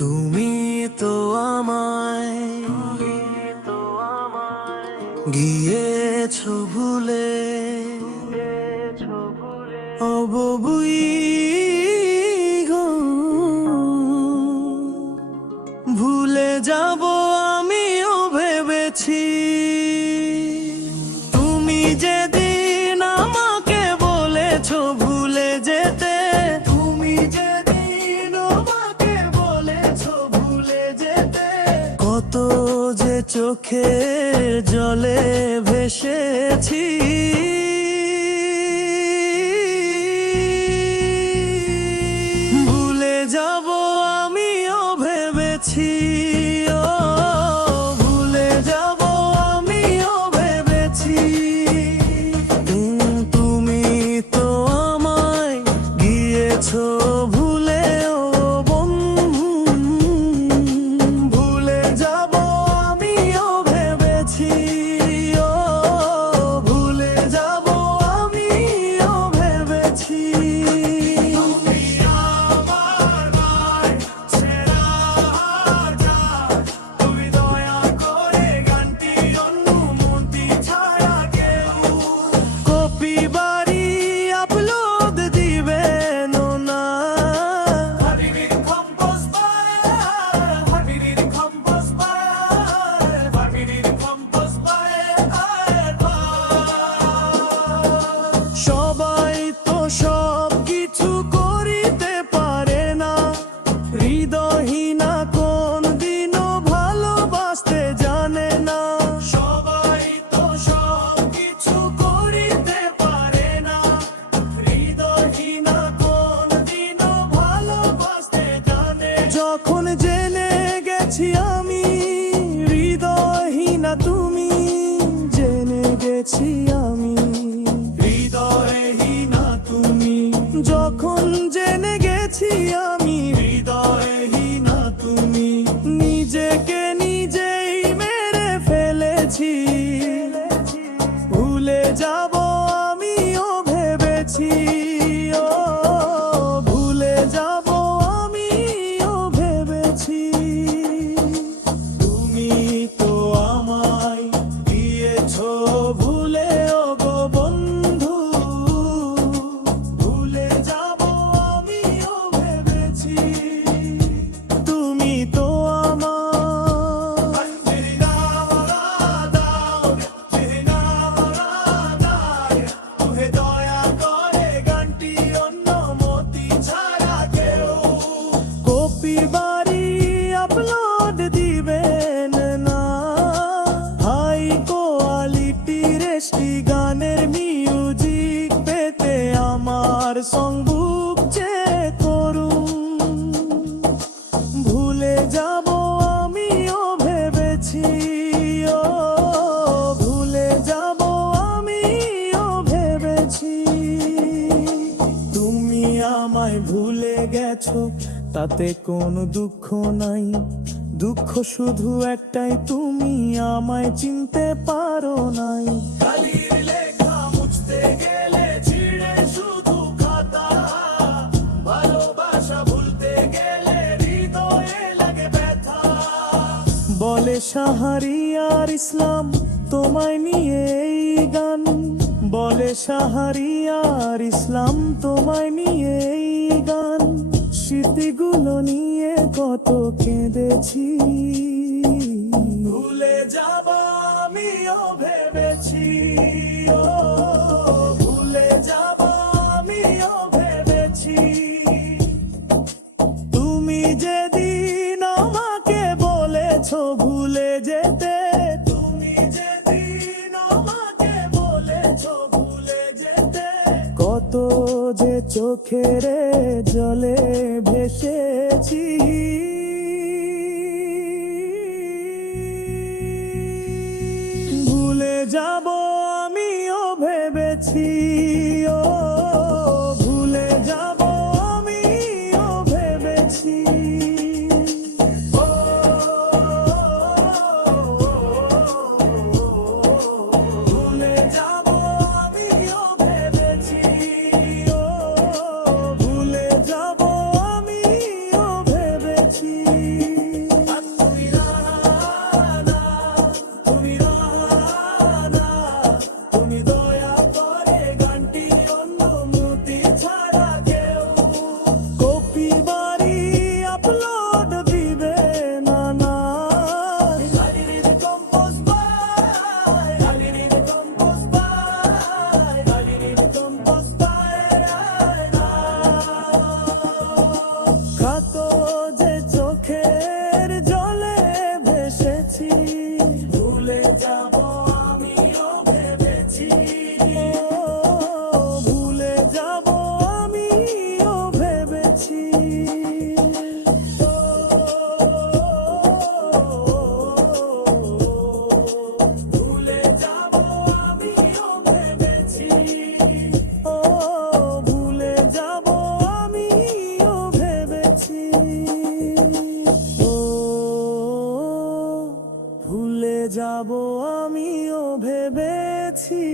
তুমি তো আমায় গিয়েছো। চোখে জলে ভেসেছি। Let's hear. ভুলে যাব দেশি গানের মিউজিক পেতে আমার সংবুক যে করুন। ভুলে যাব আমিও ভেবেছি, ও ভুলে যাব আমিও ভেবেছি। তুমি আমায় ভুলে গেছো, তাতে কোনো দুঃখ নাই। দুঃখ শুধু একটাই তুমি আমায় চিনতে পারো নাই। বলে সাহারি আর ইসলাম তোমায় নিয়ে এই গান। বলে সাহারি আর ইসলাম তোমায় নিয়ে এই গান। স্মৃতিগুলো নিয়ে কত কেঁদেছি। ভুলে যাব আমিও ভেবেছি ও চোখের জলে ভেসেছি। যাব আমিও ভেবেছি।